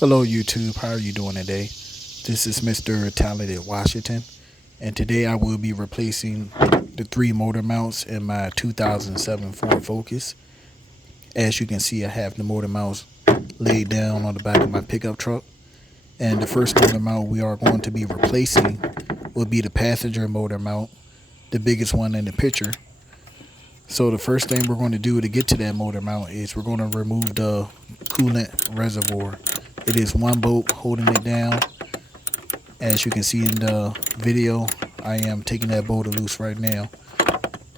Hello YouTube, how are you doing today? This is Mr. Talented Washington, and today I will be replacing the three motor mounts in my 2007 Ford Focus. As you can see, I have the motor mounts laid down on the back of my pickup truck, and the first motor mount we are going to be replacing will be the passenger motor mount, the biggest one in the picture. So the first thing we're going to do to get to that motor mount is we're going to remove the coolant reservoir. It is one bolt holding it down. As you can see in the video, I am taking that bolt loose right now.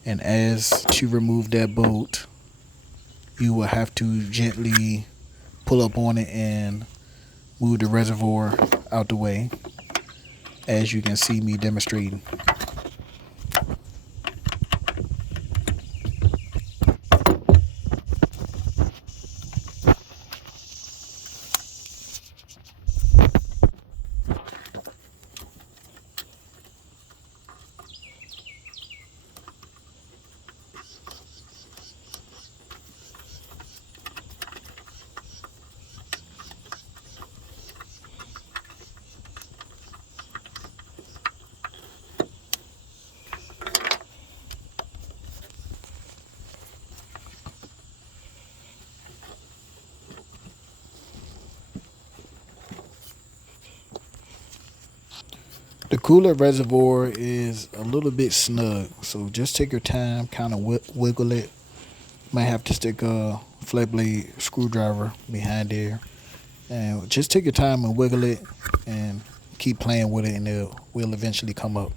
And as to remove that bolt, you will have to gently pull up on it and move the reservoir out the way, as you can see me demonstrating. The cooler reservoir is a little bit snug, so just take your time, kind of wiggle it. Might have to stick a flat blade screwdriver behind there, and just take your time and wiggle it, and keep playing with it, and it will eventually come up.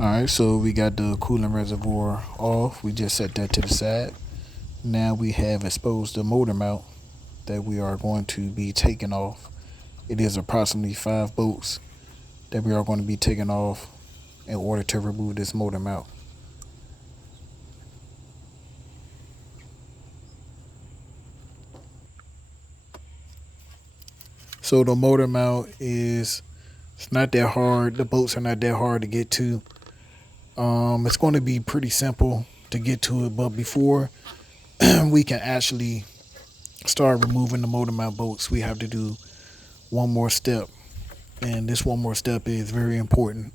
Alright, so we got the coolant reservoir off. We just set that to the side. Now we have exposed the motor mount that we are going to be taking off. It is approximately 5 bolts that we are going to be taking off in order to remove this motor mount. So the motor mount it's not that hard. The bolts are not that hard to get to. It's going to be pretty simple to get to it, but before we can actually start removing the motor mount bolts, we have to do one more step, and this one more step is very important.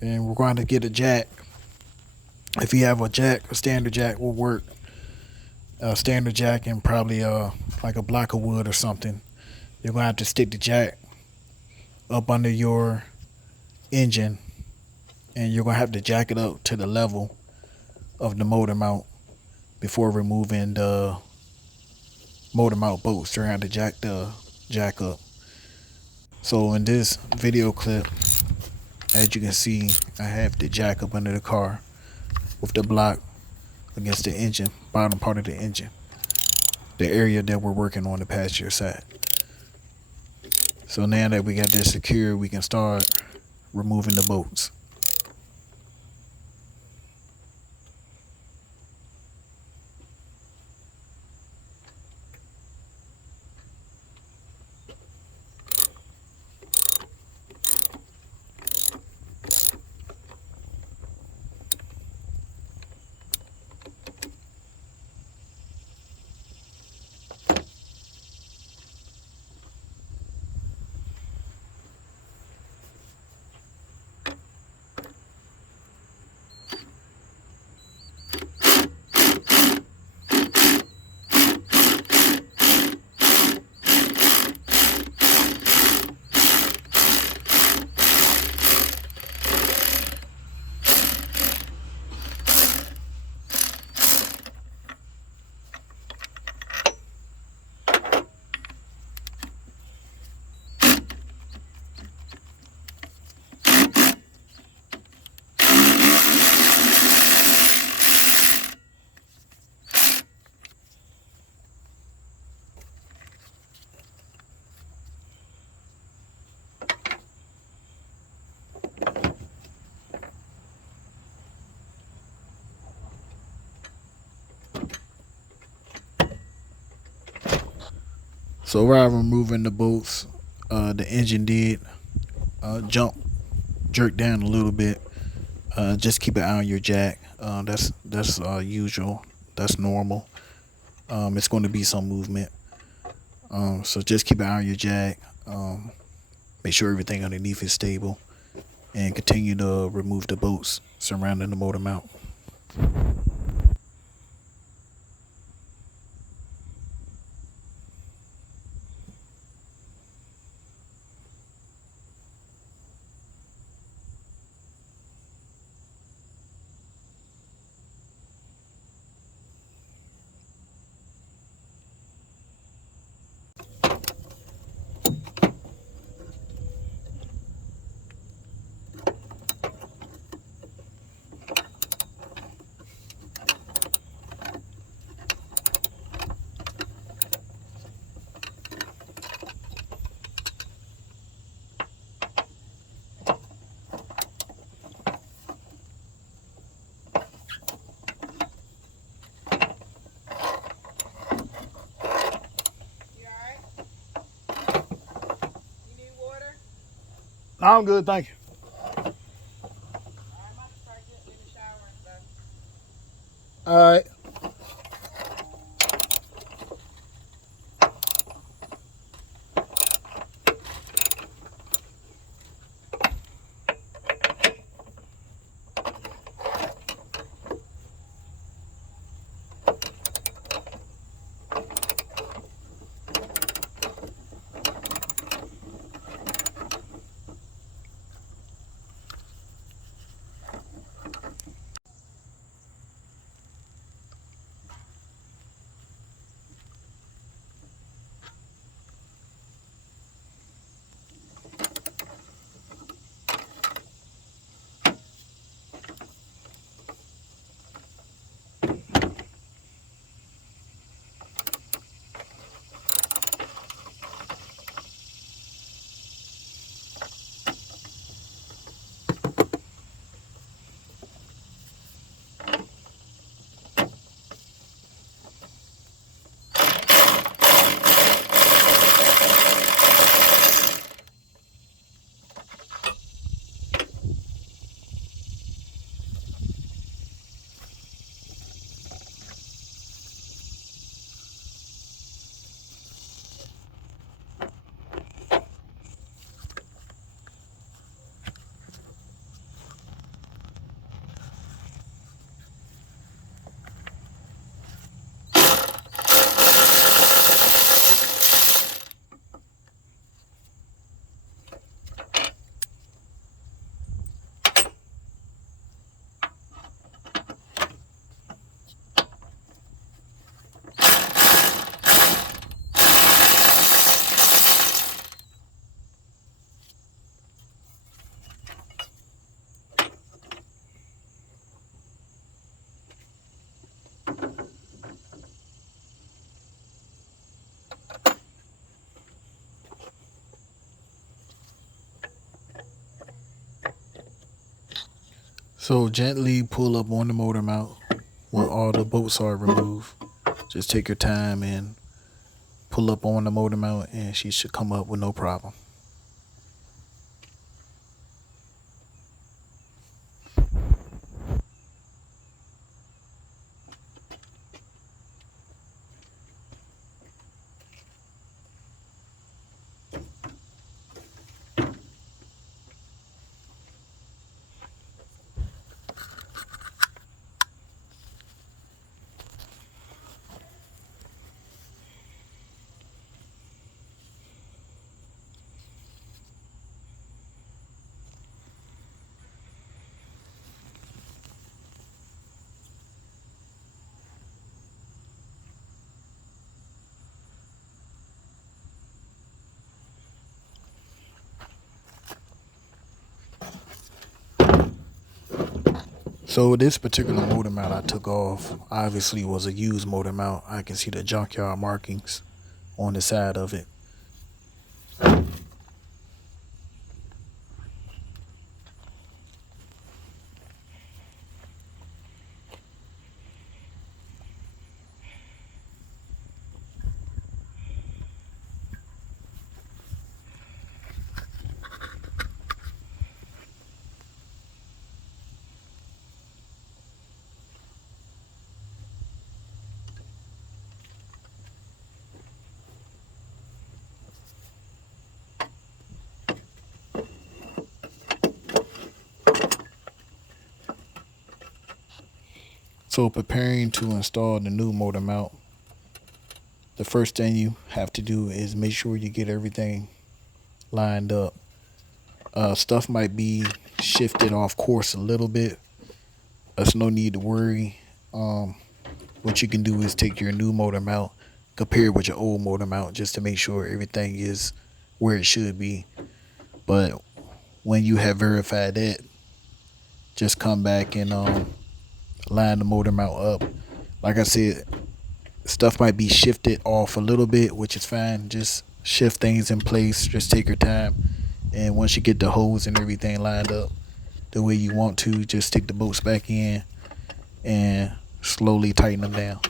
And we're going to get a jack. If you have a jack, a standard jack will work. A standard jack and probably like a block of wood or something. You're going to have to stick the jack up under your engine, and you're going to have to jack it up to the level of the motor mount before removing the motor mount bolts. You're going to have to jack the jack up. So in this video clip, as you can see, I have the jack up under the car with the block against the engine, bottom part of the engine. the area that we're working on the pasture side. So now that we got this secure, we can start removing the bolts. So while removing the bolts, the engine did jerk down a little bit. Just keep an eye on your jack. That's usual. That's normal. It's going to be some movement. So just keep an eye on your jack. Make sure everything underneath is stable, and continue to remove the bolts surrounding the motor mount. I'm good, thank you. All right. So gently pull up on the motor mount when all the bolts are removed. Just take your time and pull up on the motor mount, and she should come up with no problem. So this particular motor mount I took off obviously was a used motor mount. I can see the junkyard markings on the side of it. So preparing to install the new motor mount, the first thing you have to do is make sure you get everything lined up. Stuff might be shifted off course a little bit. There's no need to worry. Um, what you can do is take your new motor mount, compare it with your old motor mount, just to make sure everything is where it should be. But when you have verified that, just come back and line the motor mount up. Like I said, stuff might be shifted off a little bit, which is fine. Just shift things in place. Just take your time. And once you get the hose and everything lined up the way you want to, just stick the bolts back in and slowly tighten them down.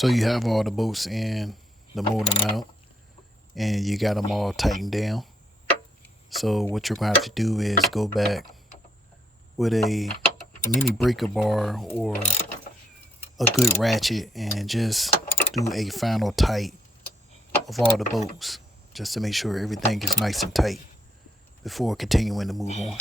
So you have all the bolts in the motor mount and you got them all tightened down. So what you're going to have to do is go back with a mini breaker bar or a good ratchet and just do a final tight of all the bolts just to make sure everything is nice and tight before continuing to move on.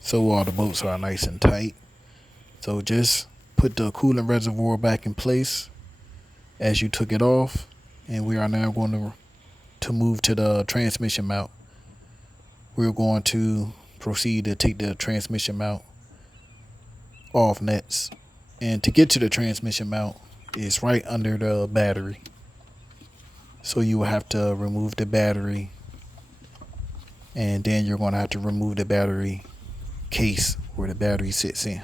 So all the bolts are nice and tight. So just put the coolant reservoir back in place as you took it off, and we are now going to move to the transmission mount. We're going to proceed to take the transmission mount off next. And to get to the transmission mount, it's right under the battery. So you will have to remove the battery, and then you're going to have to remove the battery case where the battery sits in.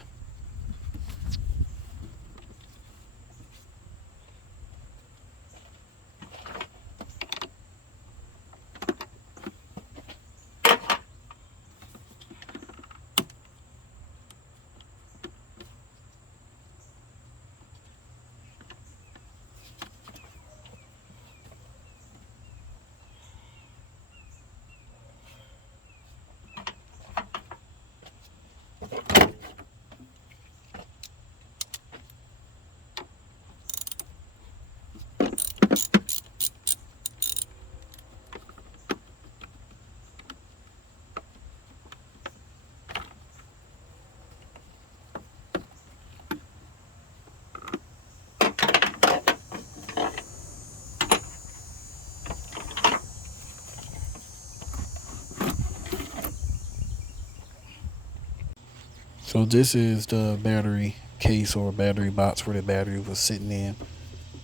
So this is the battery case or battery box where the battery was sitting in,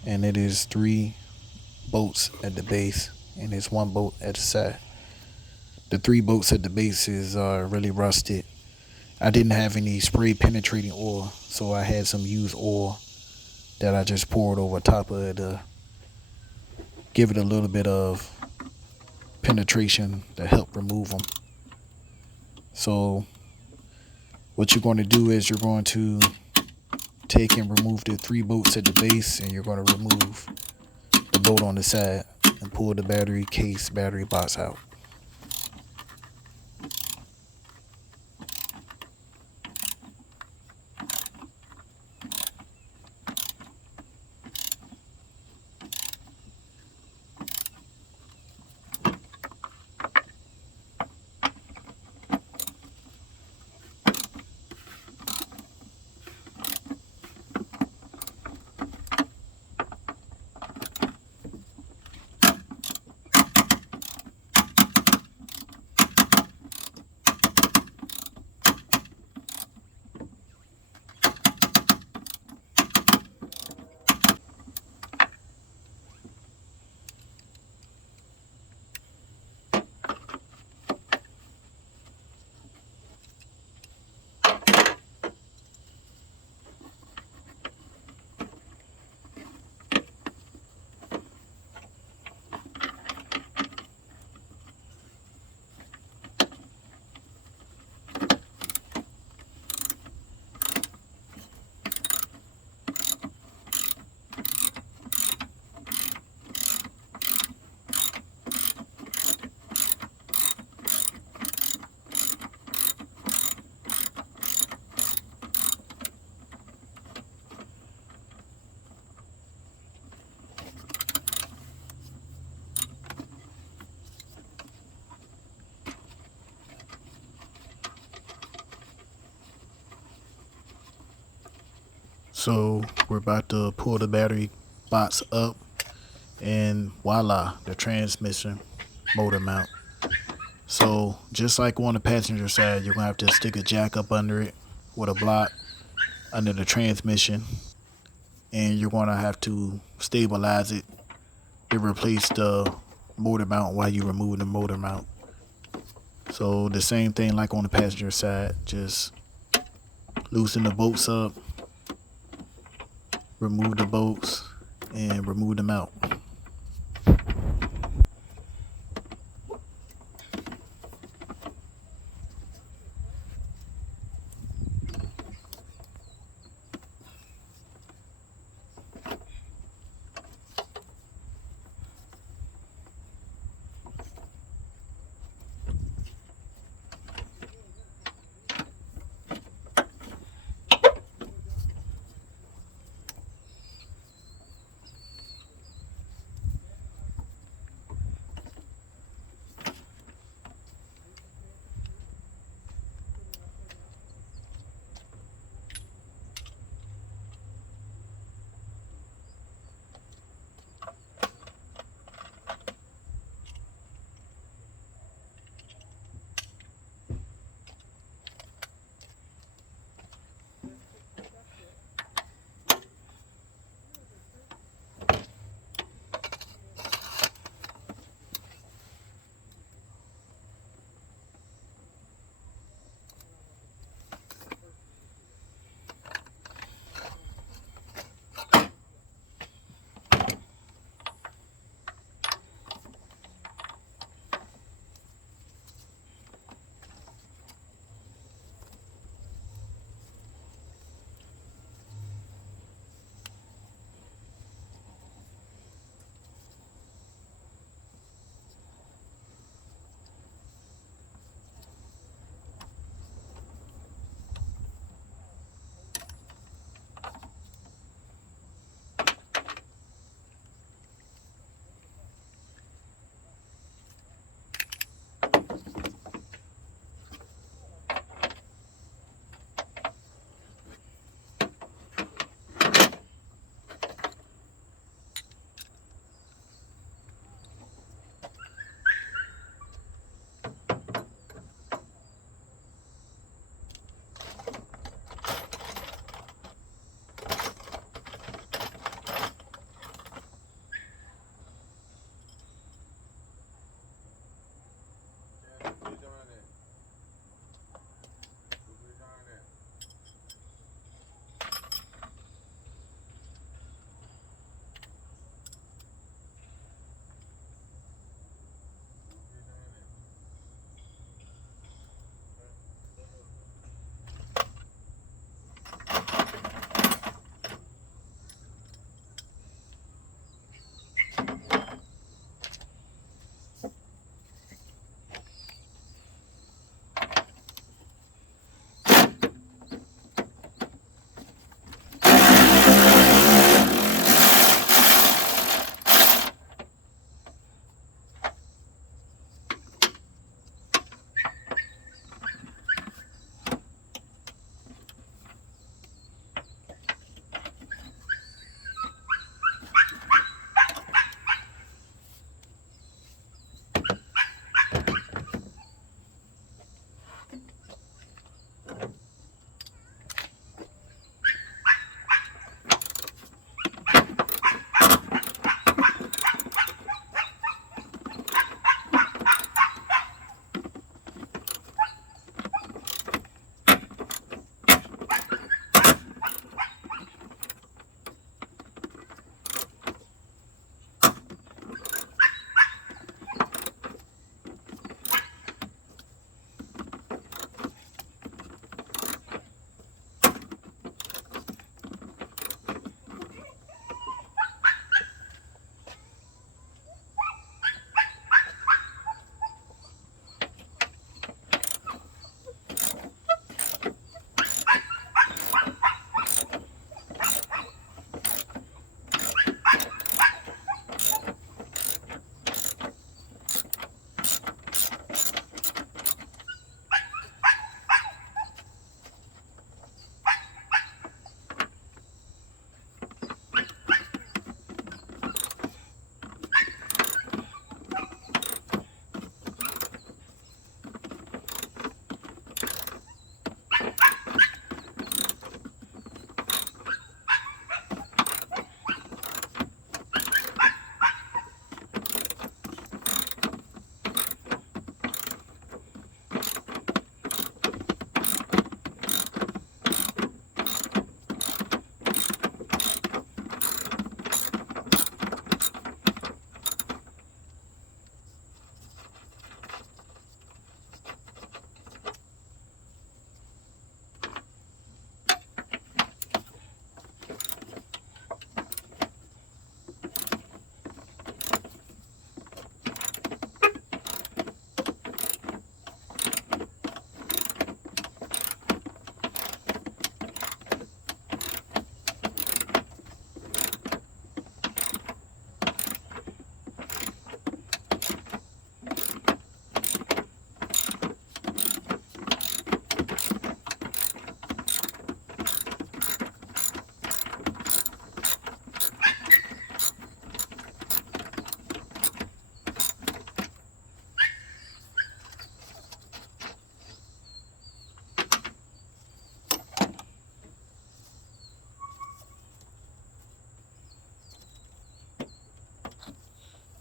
and it is 3 bolts at the base and it's 1 bolt at the side. The 3 bolts at the base is really rusted. I didn't have any spray penetrating oil, so I had some used oil that I just poured over top of it to give it a little bit of penetration to help remove them. So what you're going to do is you're going to take and remove the 3 bolts at the base, and you're going to remove the bolt on the side and pull the battery case, battery box out. So we're about to pull the battery box up, and voila, the transmission motor mount. So just like on the passenger side, you're gonna have to stick a jack up under it with a block under the transmission, and you're gonna have to stabilize it to replace the motor mount while you remove the motor mount. So the same thing like on the passenger side, just loosen the bolts up, remove the bolts, and remove them out.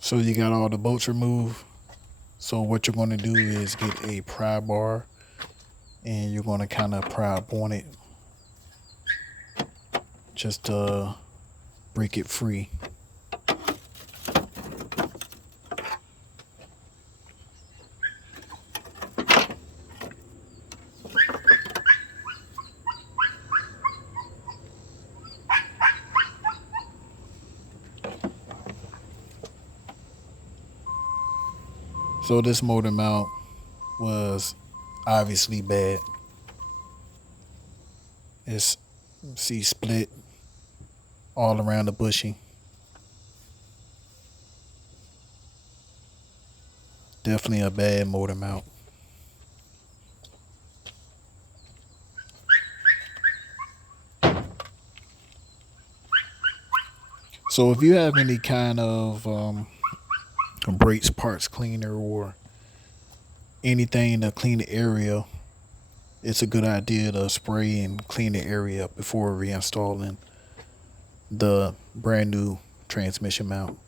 So you got all the bolts removed. So what you're going to do is get a pry bar and you're going to kind of pry up on it just to break it free. So this motor mount was obviously bad. It's see split all around the bushing. Definitely a bad motor mount. So if you have any kind of brakes parts cleaner or anything to clean the area, it's a good idea to spray and clean the area up before reinstalling the brand new transmission mount.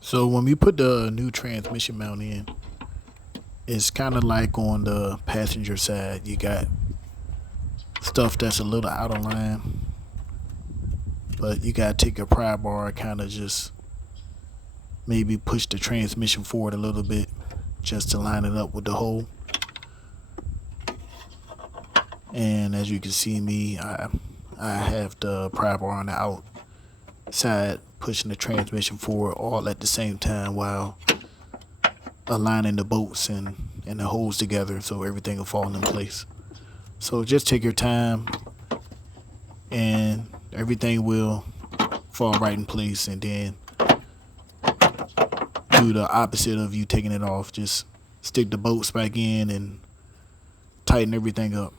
So when we put the new transmission mount in, it's kind of like on the passenger side, you got stuff that's a little out of line, but you gotta take a pry bar, kind of just maybe push the transmission forward a little bit just to line it up with the hole. And as you can see me, I have the pry bar on the outside pushing the transmission forward all at the same time while aligning the bolts and the holes together so everything will fall in place. So just take your time and everything will fall right in place, and then do the opposite of you taking it off. Just stick the bolts back in and tighten everything up.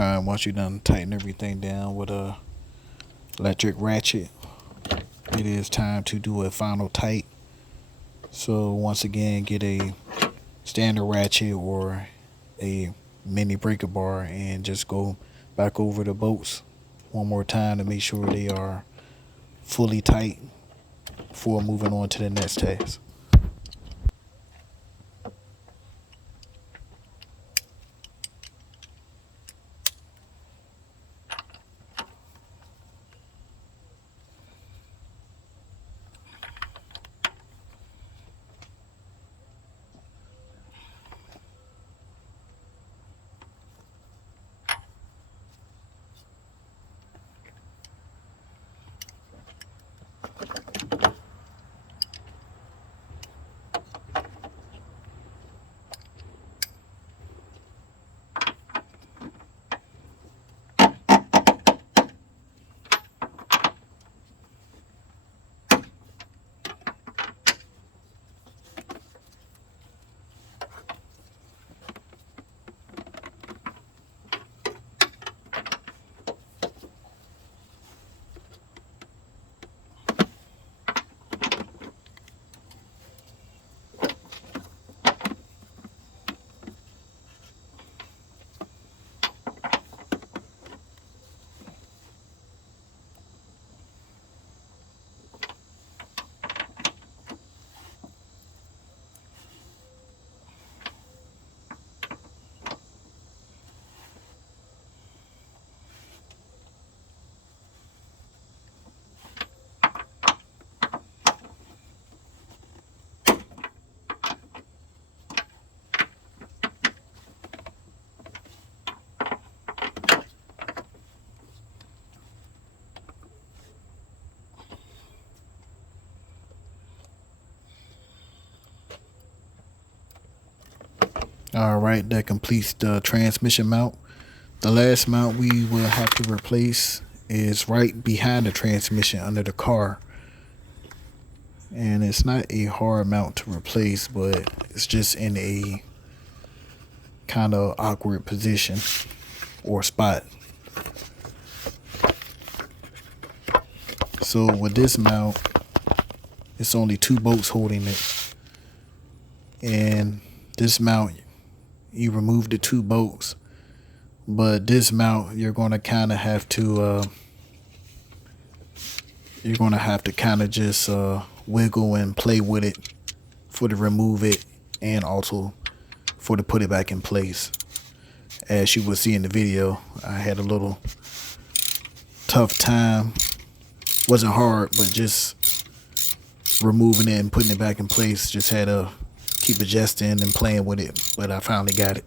Once you done tighten everything down with a electric ratchet, it is time to do a final tight. So once again, get a standard ratchet or a mini breaker bar and just go back over the bolts one more time to make sure they are fully tight before moving on to the next task. All right, that completes the transmission mount. The last mount we will have to replace is right behind the transmission under the car. And it's not a hard mount to replace, but it's just in a kind of awkward position or spot. So with this mount, it's only two bolts holding it. And this mount, you remove the two bolts, but this mount you're going to kind of have to kind of just wiggle and play with it for to remove it and also for to put it back in place. As you will see in the video, I had a little tough time. Wasn't hard, but just removing it and putting it back in place. Just had to keep adjusting and playing with it, but I finally got it.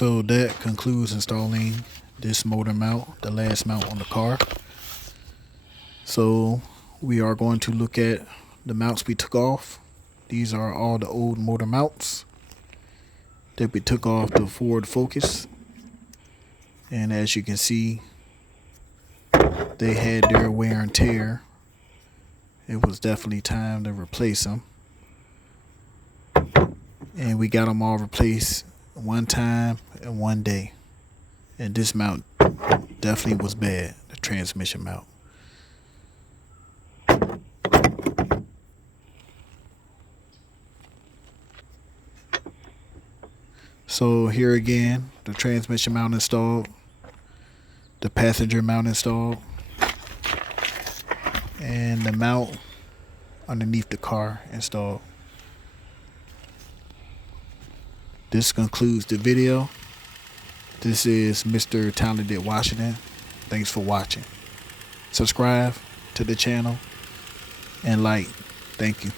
So that concludes installing this motor mount, the last mount on the car. So we are going to look at the mounts we took off. These are all the old motor mounts that we took off the Ford Focus. And as you can see, they had their wear and tear. It was definitely time to replace them. And we got them all replaced one time and one day. And this mount definitely was bad, the transmission mount. So here again, the transmission mount installed, the passenger mount installed, and the mount underneath the car installed. This concludes the video. This is Mr. Talented Washington. Thanks for watching. Subscribe to the channel and like. Thank you.